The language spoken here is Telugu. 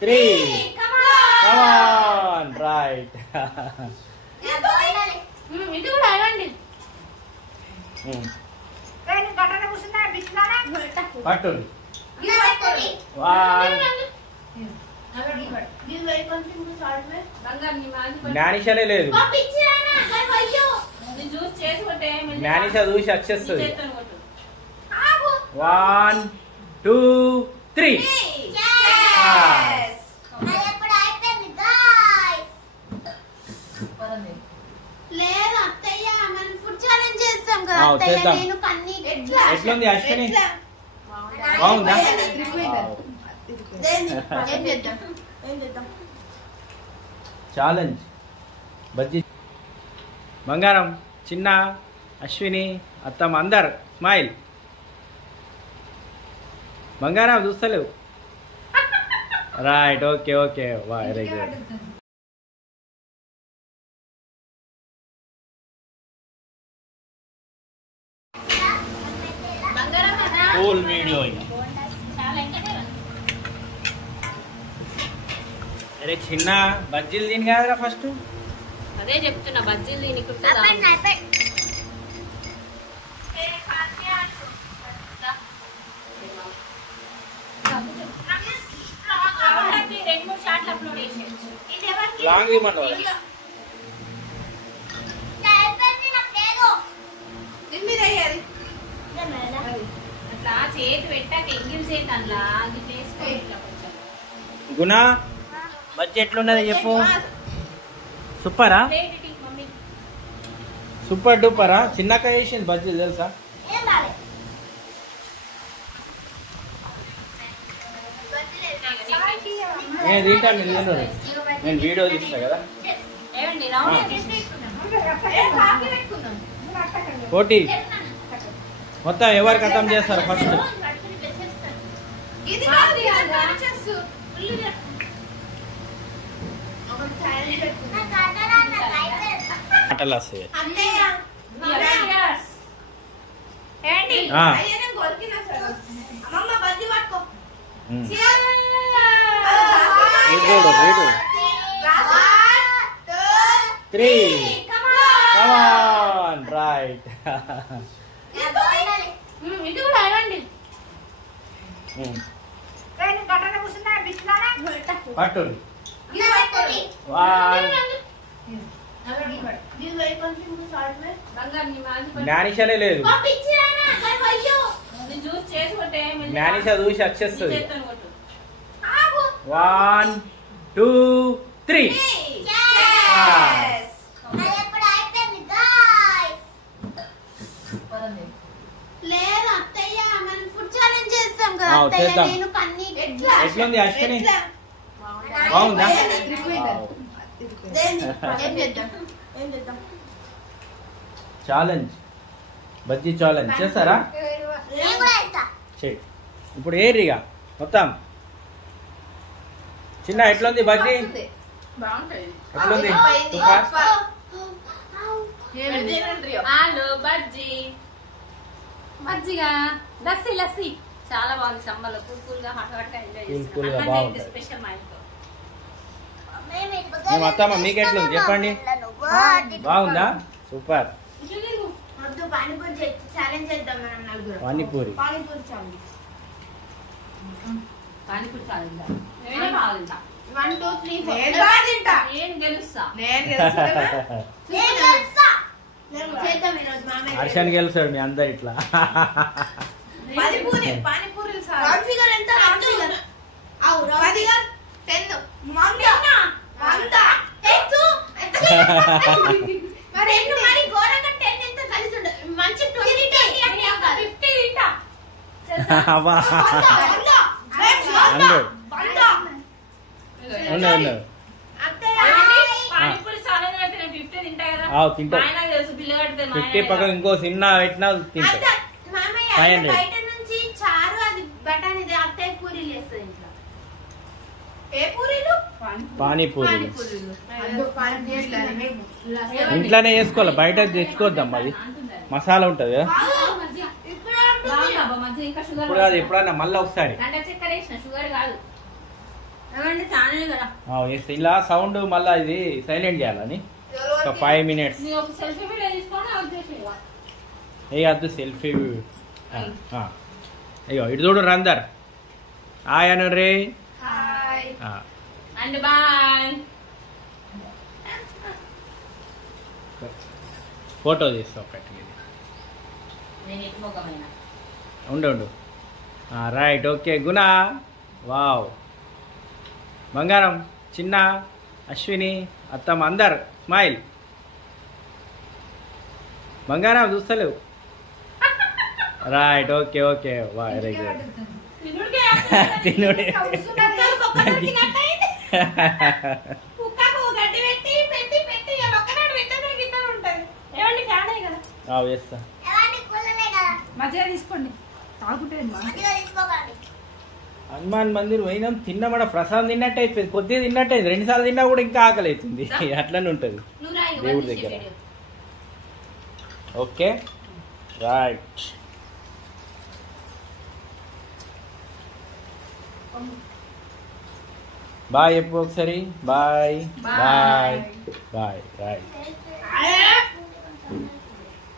3. Come on. Right. ఇది కూడా అడగండి. పట్టు. 1. జ్ఞానిషనే లేదు. జ్ఞానిష చూసి వచ్చేస్తుంది. 1, 2, 3. లేదు అత్తయ్య మనం ఫుడ్ ఛాలెంజ్ చేస్తాం కదా అత్తయ్య. నేను కన్నీ ఎట్లుంది అశ్విని? బాగుందా? ఛాలెంజ్ బజ్జీ. బంగారం, చిన్న, అశ్విని, అత్తమ్మ అందరు స్మైల్. బంగారం చూస్తలేవు. Right. Okay okay. Very good. Full video. అరే చిన్న బజ్జీలు తిని కాదురా ఫస్ట్. అదే చెప్తున్నా, బజ్జీలు తినుకుంటా. లాంగ్ ఇవ్వమండి. అట్లా చేతి పెట్టాక ఎంగిల్ చేతి అట్లా గుణ బజ్జీ ఎట్లున్నది చెప్పు. సూపరా? సూపర్ డూపరా? చిన్నక్క వేసింది బజ్జీలు తెలుసా? నేను తింటాను. నేను వీడియో తీస్తా కదా. పోటీ మొత్తం ఎవరు ఖతం చేస్తారు ఫస్ట్? మాటలు వస్తాయి. రేటు 3. Come on. Right. ఇది కూడా అడగండి. పట్టు. 1. జ్ఞానిషనే లేదు. జ్ఞానిష చూసి వచ్చేస్తుంది. 1, 2, 3. లేదు అత్తయ్య మనం ఫుడ్ ఛాలెంజ్ చేస్తాం కదా అత్తయ్య. నేను కన్నీ ఎట్లుంది అశ్విని? బాగుందా? ఛాలెంజ్ బజ్జీ ఛాలెంజ్ చేస్తారా? చెయ్యి. ఇప్పుడు ఏరిగా మొత్తం. చిన్న ఎట్లుంది బజ్జీ? ఎట్లుంది? హలో బజ్జీ. మజ్జిగా లస్సీ లస్సీ చాలా బాగుంది. సమ్మర్లో కూల్ గా హాట్ హాట్ గా ఎంజాయ్ చేస్తాం. స్పెషల్ మా ఇంట్లో. మేము అత్తమ్మ మీకు ఎట్లుంది చెప్పండి. బాగుందా? సూపర్. పానీపూరి. పానీపూరి ఛాలెంజ్. నేనే బాగుంటా. 1, 2, 3, 4 నేను గెలుస్తా. హర్షాన్ని గెలుస్తాడు మీ అందరు ఇట్లా. తింటా. 50 పక్కన ఇంకో చిన్న పెట్టినా తింటా. 500. పానీపూరి ఇంట్లోనే చేసుకోవాలి, బయట తెచ్చుకోద్దాం. అది మసాలా ఉంటది కదా. ఇప్పుడు అది ఎప్పుడన్నా మళ్ళీ ఒకసారి వేస్తే ఇలా సౌండ్ మళ్ళీ ఇది సైలెంట్ చేయాలని ఒక 5 minutes వద్దు సెల్ఫీ అయ్యో ఇటు చూడు రందర్ హాయ్ అను రే ఫోటో తీస్తా ఒకటి ఉండు రైట్ ఓకే గుణ వావ్ బంగారం చిన్న అశ్విని అత్తమ్మ అందరు స్మైల్ బంగారం చూస్తలేవు right okay okay very good తినుడే వేస్తా హనుమాన్ మందిర్ పోయినాం తిన్నామడ ప్రసాదం తిన్నట్టు అయిపోయింది కొద్దిగా తిన్నట్టు అయింది 2 సార్లు తిన్నా కూడా ఇంకా ఆకలి అవుతుంది అట్లనే ఉంటుంది దేవుడి దగ్గర ఓకే రైట్ బాయ్ చెప్పు ఒకసారి బాయ్ బాయ్ బాయ్ రైట్